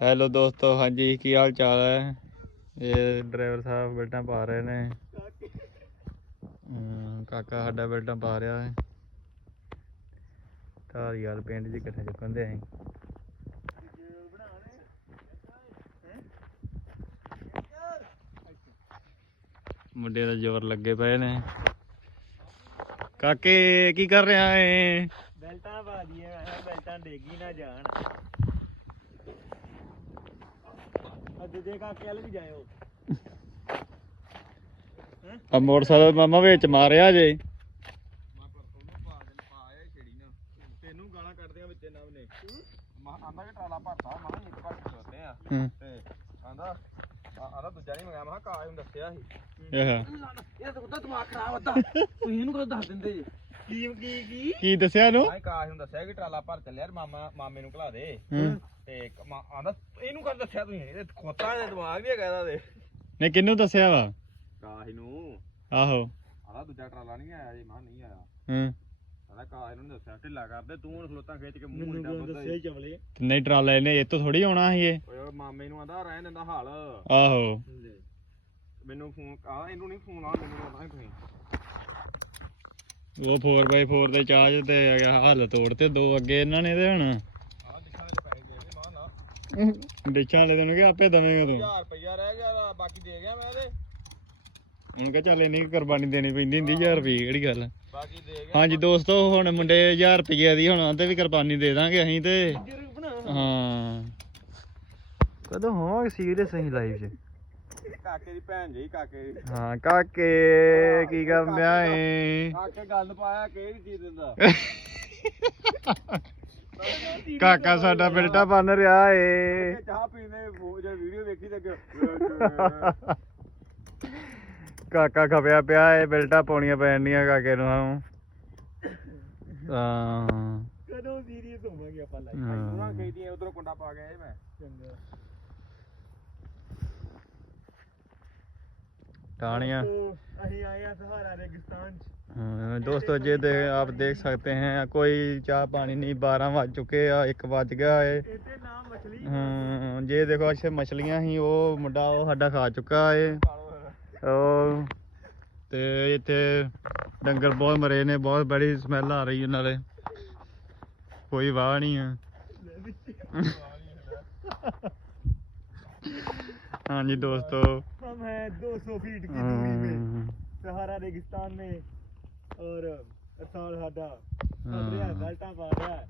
Hello ਦੋਸਤੋ, ਹਾਂਜੀ, ਕੀ ਹਾਲ ਚਾਲ ਹੈ? ਇਹ ਡਰਾਈਵਰ ਸਾਹਿਬ ਬੈਲਟਾਂ ਪਾ ਰਹੇ ਨੇ। ਕਾਕਾ ਸਾਡਾ ਬੈਲਟਾਂ ਪਾ ਰਿਹਾ ਹੈ। ਧਾਰੀਵਾਲ ਪਿੰਡ ਜੀ ਇਕੱਠੇ ਚੁੱਕਣ ਦੇ ਅਸੀਂ। ਮੁੰਡੇ ਦਾ ਜ਼ੋਰ ਲੱਗੇ ਪਏ ਨੇ। ਕਾਕੇ, ਕੀ ਕਰ ਰਿਹਾ ਏ ਬੈਲਟਾਂ ਪਾ ਦਈਏ, ਮੈਂ ਬੈਲਟਾਂ ਡੇਗੀ ਨਾ ਜਾਣ। ਅੱਜ ਦੇ ਕਾਕੇ ਵਾਲੇ ਵੀ ਜਾਇਓ। ਆ ਮੋਟਰਸਾਈਕਲ ਮਾਮਾ ਵਿੱਚ ਮਾਰਿਆ ਜੇ। ਤੈਨੂੰ ਗਾਲਾਂ ਕੱਢਦੀਆਂ ਵਿੱਚ ਨਵ ਨੇ। ਆਂਦਾ ਕਿ ਟਰਾਲਾ ਭਰਤਾ ਮਾ ਇੱਕ ਕੇ ਚੋਤੇ ਆ। ਹੂੰ। ਤੇ ਆਂਦਾ ਆਂਦਾ ਦੂਜਾ ਨਹੀਂ ਮੰਗਾਇਆ ਮੈਂ ਕਿਹਾ ਕਾਜ ਨੂੰ ਦੱਸਿਆ ਸੀ। ਇਹ ਇਹ ਤਾਂ ਦਿਮਾਗ ਖਰਾਬ ਹੁੰਦਾ ਤੁਸੀਂ ਇਹਨੂੰ ਕਦੋਂ ਦੱਸ ਦਿੰਦੇ ਜੀ? ਕੀ ਕੀ ਕੀ? ਕੀ ਦੱਸਿਆ ਇਹਨੂੰ? ਆਏ ਕਾਜ ਨੂੰ ਦੱਸਿਆ ਕਿ ਟਰਾਲਾ ਭਰ ਚੱਲਿਆ ਤੇ ਮਾਮਾ ਮਾਮੇ ਨੂੰ ਘਲਾ ਦੇ। ਹੂੰ। ਤੇ ਮਾ- ਆਂਦਾ ਇਹਨੂੰ ਕਦ ਦੱਸਿਆ ਤੁਸੀਂ? ਇਹ ਖੋਤਾ ਦੇ ਦਿਮਾਗ ਵੀ ਹੈਗਾ ਇਹਦਾ ਦੇ। ਨੇ ਕਿਹਨੂੰ ਦੱਸਿਆ ਵਾ? ਕਾਜ ਨੂੰ। ਆਹੋ। ਆਂਦਾ ਦੂਜਾ ਟਰਾਲਾ ਨਹੀਂ ਆਇਆ ਜੀ ਮਾਂ ਨਹੀਂ ਆਇਆ। ਹੂੰ। ਆਂਦਾ ਕਾਜ ਨੂੰ ਦੱਸਿਆ ਢਿੱਲਾ ਕਰਦੇ ਤੂੰ ਹੁਣ ਖਲੋਤਾ ਖਿੱਚ ਕੇ ਮੂੰਹ ਇੰਨਾ ਬੰਦਾ ਚਵਲੇ ਤੇ ਨਹੀਂ ਟਰਾਲਾ ਇਹਨੇ ਇਹ ਤੋਂ ਥੋੜੀ ਆਉਣਾ ਸੀ ਇਹ। ਓਏ ਮਾਮੇ ਨੂੰ ਆਂਦਾ ਰਹਿਣ ਦਿੰਦਾ ਹਾਲ। ਆਹੋ। ਮੈਨੂੰ ਫੋਨ ਆ ਇਹਨੂੰ ਨਹੀਂ ਫੋਨ ਆ ਮੈਨੂੰ ਆਉਂਦਾ ਤੁਸੀਂ। ਉਹ 4x4 ਦੇ ਚਾਰਜ ਤੇ ਹੱਲ ਤੋੜ ਤੇ ਦੋ ਅੱਗੇ ਇਹਨਾਂ ਨੇ ਤੇ ਹੁਣ। ਆ ਦਿਖਾ ਦੇ ਪੈਸੇ ਦੇ ਦੇ ਮਾਂ ਨਾ ਡਿੱਛਾਂ ਤੈਨੂੰ ਕਿ ਆਪੇ ਦਵੇਂਗਾ ਤੂੰ। 1000 ਰੁਪਇਆ ਰਹਿ ਗਿਆ ਬਾਕੀ ਦੇ ਗਿਆ ਮੈਂ ਇਹਦੇ ਹੁਣ ਕਹ ਚੱਲ ਇੰਨੀ ਕੁ ਕੁਰਬਾਨੀ ਦੇਣੀ ਪੈਂਦੀ ਹੁੰਦੀ 1000 ਰੁਪਏ ਕਿਹੜੀ ਗੱਲ ਆ। ਬਾਕੀ ਦੇ ਗਿਆ। ਹਾਂਜੀ ਦੋਸਤੋ ਹੁਣ ਮੁੰਡੇ 1000 ਰੁਪਏ ਦੀ ਹੁਣ ਤੇ ਵੀ ਕੁਰਬਾਨੀ ਦੇ ਦਾਂਗੇ ਅਸੀਂ ਤੇ। ਹਾਂ। ਕਦੋਂ ਹੋਵਾਂਗੇ? ਸੀਰੀਅਸ ਅਸੀਂ ਲਾਈਵ 'ਚ। ਕਾਕੇ ਦੀ ਭੈਣ ਜਈ ਕਾਕੇ ਦੀ। ਹਾਂ ਕਾਕੇ ਕੀ ਕਰਨ ਡਿਆ ਏ? ਕਾਕੇ ਗੱਲ ਪਾਇਆ ਕਿਹੜੀ ਚੀਜ਼ ਦਿੰਦਾ। ਕਾਕਾ ਸਾਡਾ ਬਿਲਟਾ ਬਣ ਰਿਹਾ ਏ। ਚਾਹ ਪੀਂਦੇ ਉਹ ਜੇ ਵੀਡੀਓ ਵੇਖੀ ਤੇ ਕਾਕਾ ਖਪਿਆ ਪਿਆ ਏ ਬਿਲਟਾ ਪਾਉਣੀਆਂ ਪੈਣੀਆਂ ਕਾਕੇ ਨੂੰ ਹਾਂ। ਕਦੋਂ ਸੀਰੀਅਸ ਹੋਵਾਂਗੇ ਆਪਾਂ ਲਾਈਵ। ਉਹਨਾਂ ਕਹੀ ਦੀ ਉਧਰੋਂ ਕੁੰਡਾ ਪਾ ਗਿਆ ਮੈਂ। ਚੰਗਾ। ਟਾਣੀਆਂ ਅਸੀਂ ਆਏ ਆ ਸਹਾਰਾ ਰੇਗਿਸਤਾਨ ਚ हाँ, दोस्तों ये दे, आप देख सकते हैं कोई चाय पानी नहीं बारह बज चुके हैं एक बज गया है ਇਹਦੇ ਨਾਮ ਮਛਲੀ ਹਮ, ਜੇ ਦੇਖੋ ਅੱਛੇ ਮਛਲੀਆਂ ਸੀ ਉਹ ਮੁੰਡਾ ਉਹ ਸਾਡਾ ਖਾ ਚੁੱਕਾ ਏ ਉਹ ਤੇ ਇੱਥੇ ਡੰਗਰ ਬਹੁਤ ਮਰੇ ਨੇ ਬਹੁਤ ਬੜੀ ਸਮੈਲ ਆ ਰਹੀ ਉਹਨਾਂ ਦੇ ਕੋਈ ਵਾਹ ਨਹੀਂ ਆ ਹਾਂਜੀ ਦੋਸਤੋ हम हैं 200 फीट की दूरी में ਹਮ, सहारा रेगिस्तान में और साल साडा हाँ। बेल्टा पा रहा है